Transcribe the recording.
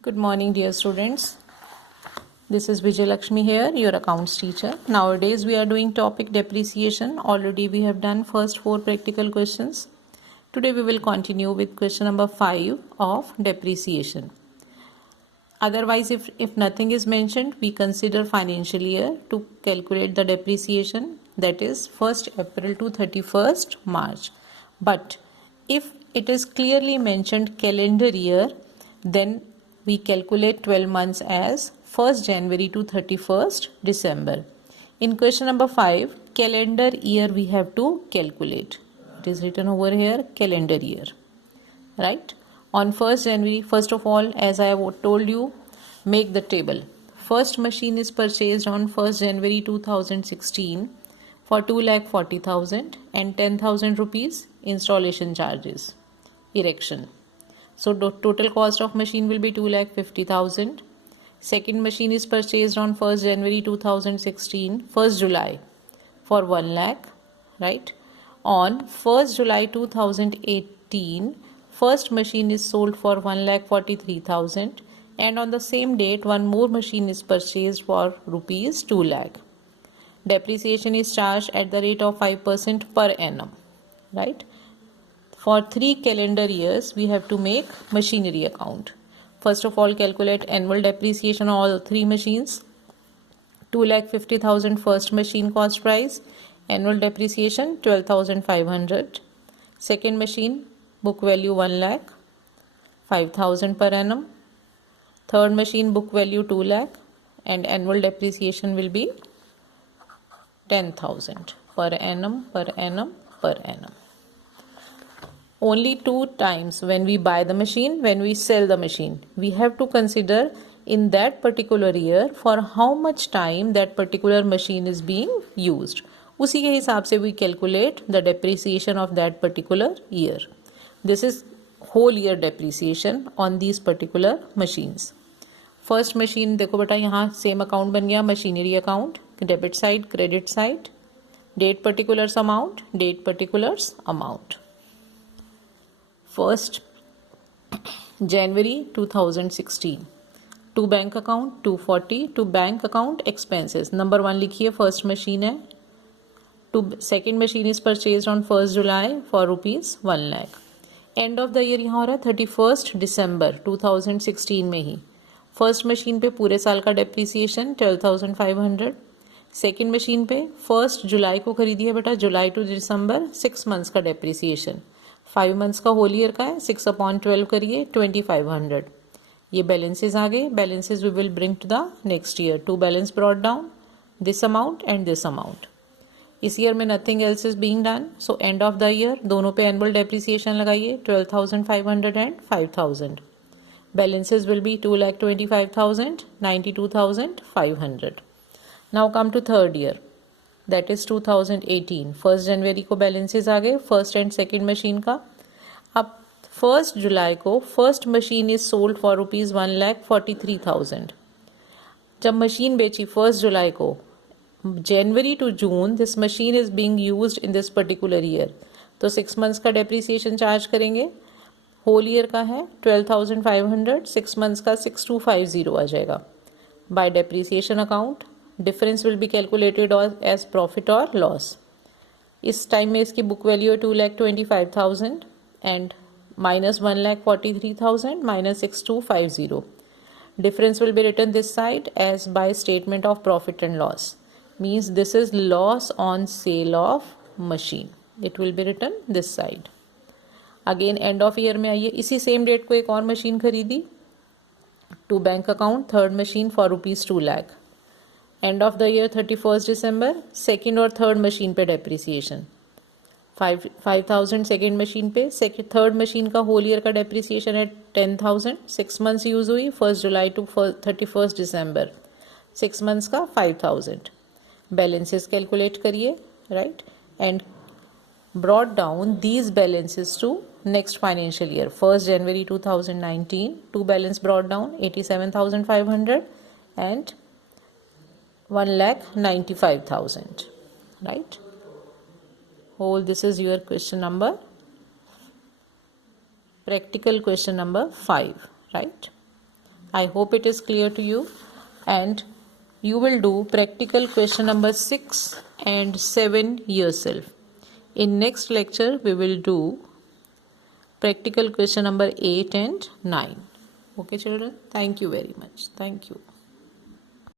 Good morning, dear students. This is Vijay Lakshmi here, your accounts teacher. Nowadays we are doing topic depreciation. Already we have done first 4 practical questions. Today we will continue with question number 5 of depreciation. Otherwise, if nothing is mentioned, we consider financial year to calculate the depreciation, that is 1st April to 31st March. But if it is clearly mentioned calendar year, then we calculate 12 months as 1st January to 31st December. In question number 5, calendar year we have to calculate. It is written over here, calendar year. Right? On 1st January, first of all, as I have told you, make the table. First machine is purchased on 1st January 2016 for 2,40,000 and 10,000 rupees installation charges, erection. So the total cost of machine will be 2,50,000. Second machine is purchased on 1st January 2016, 1st July for 1 lakh, right? On 1st July 2018, first machine is sold for 1,43,000 and on the same date one more machine is purchased for rupees 2 lakh. Depreciation is charged at the rate of 5% per annum, right? For 3 calendar years, we have to make machinery account. First of all, calculate annual depreciation on all 3 machines. 2,50,000 first machine cost price, annual depreciation 12,500. Second machine, book value 1 lakh, 5,000 per annum. Third machine, book value 2 lakh and annual depreciation will be 10,000 per annum, per annum, per annum. Only 2 times, when we buy the machine, when we sell the machine. We have to consider in that particular year for how much time that particular machine is being used. उसी के हिसाब से we calculate the depreciation of that particular year. This is whole year depreciation on these particular machines. First machine देखो बेटा यहाँ same account बन गया, machinery account, debit side, credit side, date particulars amount, date particulars amount. 1st January 2016, to bank account 240, to bank account expenses. Number 1 लिखिए, first machine है. To second machine is purchased on 1st July for rupees 1 lakh. End of the year यहाँ हो रहा है 31st December 2016 में ही. First machine पे पूरे साल का डेप्रीसिएशन 12,500. सेकेंड मशीन पे 1st जुलाई को खरीदी है बेटा, जुलाई टू दिसंबर 6 मंथ्स का डेप्रीसिएशन. 5 मंथ्स का होल ईयर का है, 6/12 करिए 2,500. ये बैलेंसेज आ गए. Balances we will bring to the next year. To balance brought down, this amount and this amount. इस ईयर में nothing else is being done, so end of the year दोनों पे एनुअल डेप्रीसिएशन लगाइए 12,500 and 5,000. Balances will be 2,25,000, 92,500. Now come to third year, that is 2018. 1st January को balances आ गए first and second machine का. अब 1st जुलाई को first machine is sold for rupees 1,43,000. जब मशीन बेची 1st जुलाई को, January to June this machine is being used in this particular year, तो 6 मंथ्स का डेप्रीसिएशन चार्ज करेंगे. होल ईयर का है 12,500, 6 मंथ्स का 6,250 आ जाएगा. By depreciation account difference will be calculated as profit और लॉस. इस टाइम में इसकी बुक वैल्यू है 2,25,000 and minus 1,43,000 minus 6,250. Difference will be written this side as by statement of profit and loss. Means this is loss on sale of machine. It will be written this side. Again end of year में आइए, इसी same date को एक और machine खरीदी. To bank account third machine for rupees 2 lakh. End of the year 31st December second और third machine पे depreciation 5,000 second machine पे. थर्ड मशीन का होल ईयर का डेप्रीसिएशन है 10,000. 6 मंथ्स यूज हुई 1st July to 31st December. 6 months का 5,000. Balances calculate करिए, right, and brought down these balances to next financial year. 1st January 2019, two balance brought down 87,500 and 1,95,000. Right? Whole this is your question number, practical question number 5. Right? I hope it is clear to you, and you will do practical question number 6 and 7 yourself. In next lecture we will do practical question number 8 and 9. Okay children, thank you very much. Thank you.